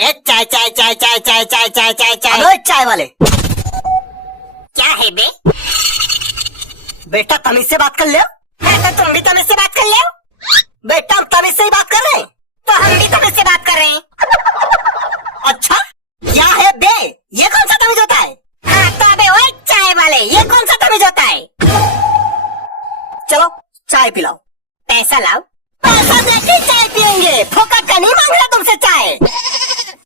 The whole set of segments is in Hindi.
ए चाय चाय चाय चाय चाय चाय चाय चाय चाय। अबे चाय वाले, क्या है बे? बेटा तमीज से बात कर ले। हाँ तो तुम भी तमीज से बात कर ले। बेटा हम तमीज से ही बात कर रहे हैं। तो हम भी तमीज से बात कर रहे हैं। अच्छा क्या है बे, ये कौन सा तमीज होता है? हाँ तो अबे ओए चाय वाले, ये कौन सा तमीज होता है? चलो चाय पिलाओ। पैसा लाओ। पैसा देके चाय पियेंगे, फोकट का नहीं मांग रहा तुमसे चाय।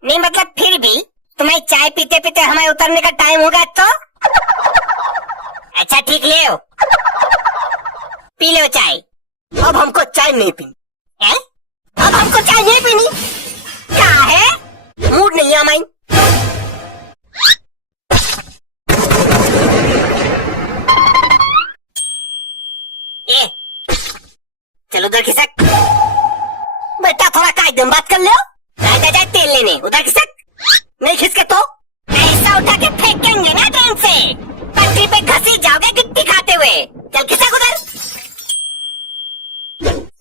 नहीं मतलब फिर भी तुम्हें चाय पीते पीते हमें उतरने का टाइम होगा तो? अच्छा ठीक ले आओ, पी लो चाय। अब हमको चाय नहीं पीनी है? अब हमको चाय नहीं पीनी। क्या है? मूड नहीं है हमारी। ए चलो उधर खिसक। बेटा थोड़ा कायदे में बात कर ले। जा तेल लेने, उधर खिसक। नहीं खिसके तो ऐसा उठा के फेंकेंगे ना ट्रेन से, पटरी पे घसीट जाओगे गिट्टी खाते हुए। चल खिसक उधर।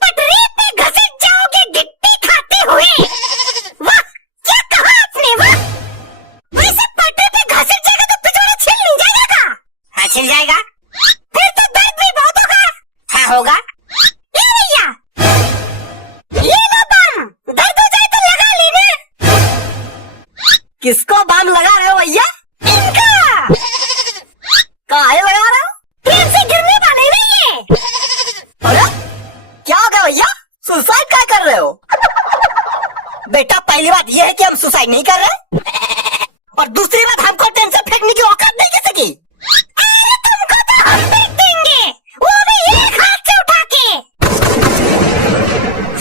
पटरी पे घसीट जाओगे गिट्टी खाते हुए। वाह क्या कहा आपने, वाह। वैसे पटरी पे घसीट जाएगा तो पिछवाड़ा छिल नहीं जाएगा का? हाँ छिल जाएगा। फिर तो दर्द भी बहुत होगा। हाँ होगा। ये भैया ये लो बम, दर्द हो जाए तो लगा लेना। किसको बाम लगा रहे हो भैया? इनका काहे लगा रहे हो? ट्रेन से गिरने वाले नहीं है। अरे क्या हो गया भैया, सुसाइड क्या कर रहे हो? बेटा पहली बात यह है कि हम सुसाइड नहीं कर रहे, और दूसरी बात हमको ट्रेन से फेंकने की औकात नहीं किसी की। अरे तुमको तो हम फेंक देंगे, वो भी एक हाथ से उठा के।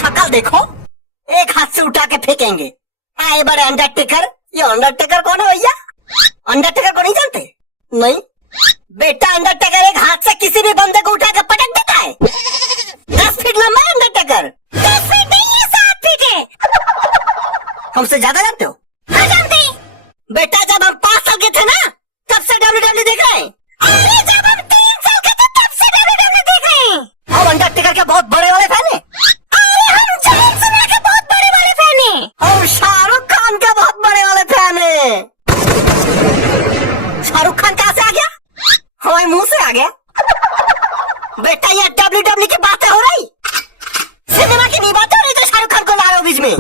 शक्ल देखो, एक हाथ से उठा के फेंकेंगे। आए बड़े अंडरटेकर। ये अंडरटेकर कौन है भैया? अंडरटेकर को नहीं जानते? नहीं बेटा, अंडरटेकर एक हाथ से किसी भी बंदे को उठा के पटक देता है। 10 फीट लंबा है अंडरटेकर। 10 फीट नहीं है, 7 फीट है। हमसे ज्यादा जानते हो? हाँ जानते हैं। बेटा जब हम 5 साल के थे ना, तब से WWE देख रहे हैं। अरे जब हम 3 साल के थे तब से WWE देख रहे हैं। हम अंडरटेकर के बहुत बड़े वाले फैन हैं। अरे हम जॉन सीना के बहुत बड़े वाले फैन हैं। हम शाहरुख खान के बहुत बड़े वाले फैन हैं। शाहरुख खान कहाँ से आ गया? हमारे मुंह से आ गया। बेटा ये WWE की बातें हो रही, सिनेमा की नहीं बातें हो रही, तो शाहरुख खान को लाओ बीच में।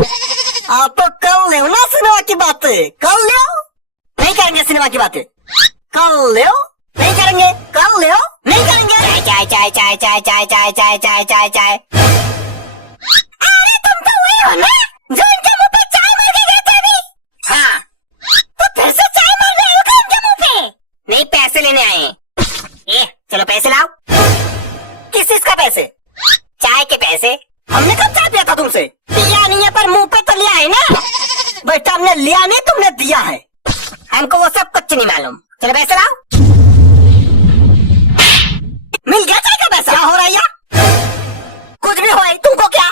आप तो कर ले ना सिनेमा की बातें, कर ले। नहीं करेंगे सिनेमा की बातें, कर ले। नहीं करेंगे, कर ले। नहीं करेंगे। चाय चाय चाय चाय चाय चाय चाय चाय चाय चाय। अरे तुम तो वही हो ना जो इनके मुंह पे चाय मार के गए थे अभी? हाँ तो फिर से चाय मार रहे हो क्या इनके मुंह पे? नहीं पैसे लेने आए हैं। ए चलो पैसे लाओ। किस चीज का पैसे? चाय के पैसे। हमने कब चाय पिया था तुमसे? पिया नहीं है पर मुंह पे तो लिया है ना। बेटा हमने लिया नहीं, तुमने दिया है। हमको वो सब कुछ नहीं मालूम। चलो पैसे लाओ। मिल गया चाय का पैसा। क्या हो रहा है यार? कुछ भी हो, तुमको क्या?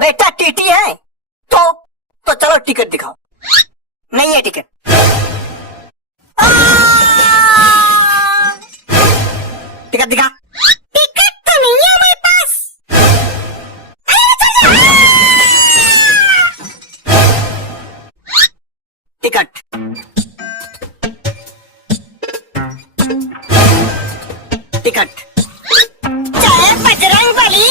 बेटा टीटी है तो चलो टिकट दिखाओ। नहीं है टिकट। टिकट दिखा। टिकट तो नहीं है हमारे पास। टिकट। टिकट। जय बजरंगबली।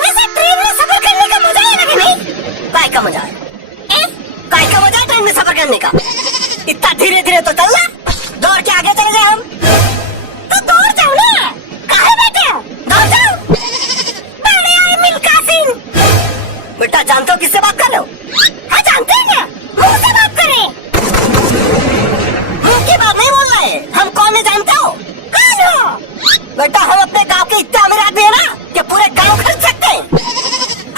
वैसे ट्रेन में सफर करने का मजा है ना कि नहीं? काय का मजा है? काय का मजा है ट्रेन में सफर करने का? इतना धीरे धीरे तो चलना, दौड़ के आगे चले जाए हम। तो दौड़ जाओ ना, काहे बैठे हो? दौड़ जाओ। बड़े आए मिल्खा सिंह। बेटा जानते हो किससे बात कर रहे हो? हाँ जानते हैं क्या? मुंह से बात करें। मुंह की बात नहीं बोल रहे, हम कौन है जानते हो? कौन हो? बेटा हम अपने गांव के इतने अमीर आदमी है ना कि पूरे गांव खरीद सकते हैं।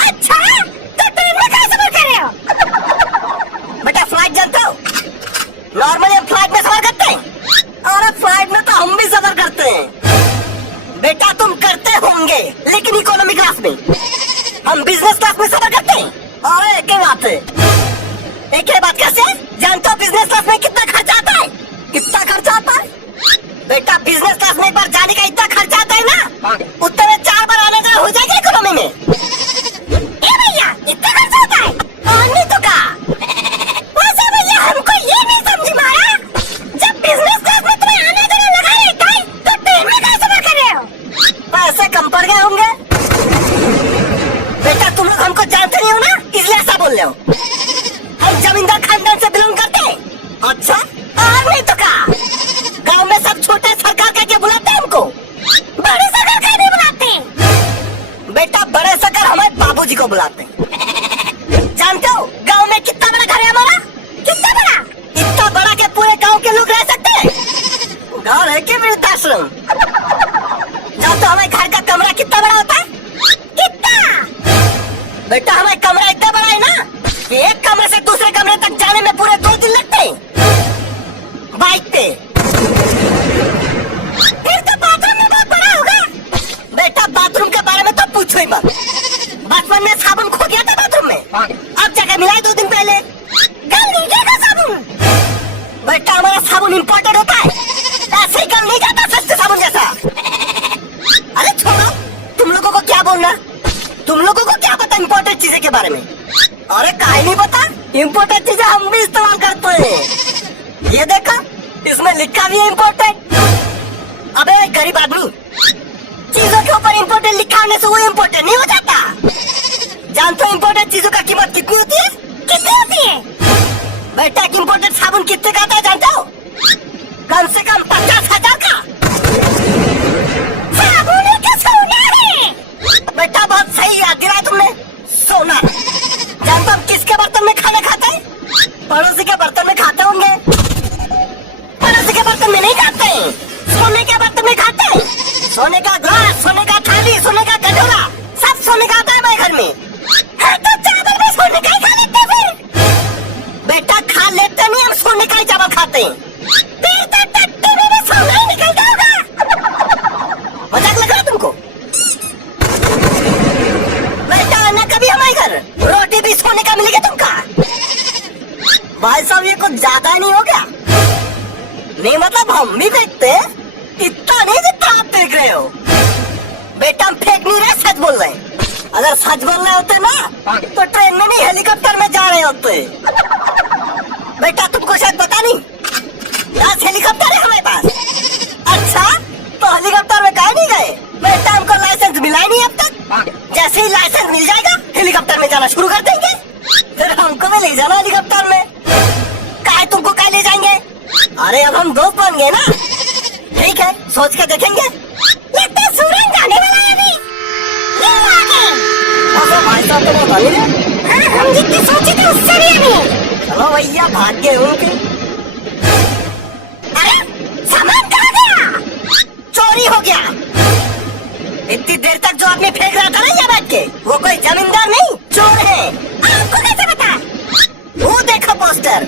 अच्छा तो ट्रेन में कहाँ सफर कर रहे हो? बेटा फ्लाइट जानते हो? नॉर्मली हम फ्लाइट में सफर करते हैं, और फ्लाइट में तो हम भी सफर करते हैं। बेटा तुम करते होंगे लेकिन इकोनॉमी क्लास में, हम बिजनेस क्लास में सफर करते हैं। और एक ही बात है, एक ही बात कैसे जानते हो बिजनेस क्लास में कितना खर्चा आता है? कितना खर्चा आता है? बेटा बिजनेस क्लास में एक बार जाने का इतना खर्चा आता है ना उतने में 4 बार आना जाना हो जाएगा इकोनॉमी में। ए भैया इतना खर्च होता है? और नहीं तो का। वैसे भैया हमको ये नहीं समझ में आ रहा, जब बिजनेस क्लास में तुम्हें आना जाना लगा रहता है तो ट्रेन में कैसे सफर कर रहे हो? पैसे कम पड़ गए होंगे। बेटा तुम लोग हमको जानते नहीं हो ना, इसलिए ऐसा बोल रहे हो। हम जमींदार खानदान से बिलोंग करते हैं। अच्छा और नहीं तो का। गांव में सब छोटे सरकार करके बुलाते हैं हमको। बड़े सरकार का नहीं बुलाते। बेटा बड़े सरकार हमारे बाबूजी को बुलाते हैं। जानते हो गांव में कितना बड़ा घर है हमारा? कितना बड़ा? इतना बड़ा के पूरे गांव के लोग रह सकते हैं। घर है कि वृद्धाश्रम? जानते हो हमारे घर का कमरा कितना बड़ा होता है? कितना? बेटा हमारा कमरा इतना बड़ा है ना कि एक कमरे से दूसरे कमरे तक जाने में पूरे 2 दिन लगते हैं बाइक पे। फिर तो बाथरूम में बहुत बड़ा होगा। बेटा बाथरूम के बारे में तो पूछो ही मत। बचपन में साबुन खो गया था बाथरूम में, अब जाके मिला है 2 दिन पहले। गल नहीं जाएगा साबुन। बेटा हमारा साबुन इम्पोर्टेड होता है, ऐसे ही गल नहीं जाता सस्ते साबुन जैसा। अरे छोड़ो, तुम लोगों को क्या बोलना, तुम लोगों को क्या पता इम्पोर्टेड चीजें के बारे में? अरे काहे नहीं पता, इम्पोर्टेड चीजें हम भी इस्तेमाल करते हैं। ये देखो इसमें लिखा भी है इम्पोर्टेड। अबे गरीब आदमी, चीजों के ऊपर इम्पोर्टेड लिखा होने से वो इम्पोर्टेड नहीं हो जाता। जानते हो इम्पोर्टेड चीजों का कीमत कितनी होती है? कितनी होती है? बेटा एक इम्पोर्टेड साबुन कितने का आता है जानते हो? कम से कम 50,000 का। साबुन का सोना है। बेटा बहुत सही याद दिलाया तुमने, सोना। जानते हो हम किसके बर्तन में खाना खाते हैं? पड़ोसी के बर्तन में खाते होंगे। पड़ोसी के बर्तन में नहीं खाते हैं, सोने के बर्तन में खाते हैं। सोने का ग्लास, सोने का थाली, सोने का कटोरा, सब सोने का आता है हमारे घर में। हाँ तो चावल में सोने का ही खा लेते फिर। बेटा खा लेते नहीं, हम सोने का ही चावल खाते हैं। फिर तो टट्टी में भी सोना ही निकलता होगा। मजाक लग रहा है तुमको? बेटा आना कभी हमारे घर, रोटी भी सोने का मिलेगा तुमका। भाई साहब ये कुछ ज्यादा नहीं हो गया? नहीं मतलब हम भी देखते हैं, इतना नहीं जितना आप देख रहे हो। बेटा हम फेक नहीं रहे, सच बोल रहे हैं। अगर सच बोल रहे होते ना तो ट्रेन में नहीं हेलीकॉप्टर में जा रहे होते। बेटा तुमको शायद पता नहीं, 10 हेलीकॉप्टर है हमारे पास। अच्छा तो हेलीकॉप्टर में काहे नहीं गए? बेटा हमको लाइसेंस मिला ही नहीं अब तक। जैसे ही लाइसेंस मिल जाएगा हेलीकॉप्टर में जाना शुरू कर देंगे, फिर हमको भी ले जाना हेलीकॉप्टर में। काहे तुमको काहे ले जाएंगे? अरे अब हम दोस्त बन गए ना। ठीक है सोच के देखेंगे। लगता है सूरज जाने वाला है अभी। ये वो आ गए। अरे भाई साहब तो बहुत अमीर है। हाँ हम जितने सोचे थे उससे भी अमीर। चलो भैया भाग गए उनके। अरे सामान कहाँ गया? चोरी हो गया। इतनी देर तक जो आदमी फेंक रहा था ना यहाँ बैठ के, वो कोई जमींदार नहीं चोर है। आपको कैसे पता? वो देखो पोस्टर।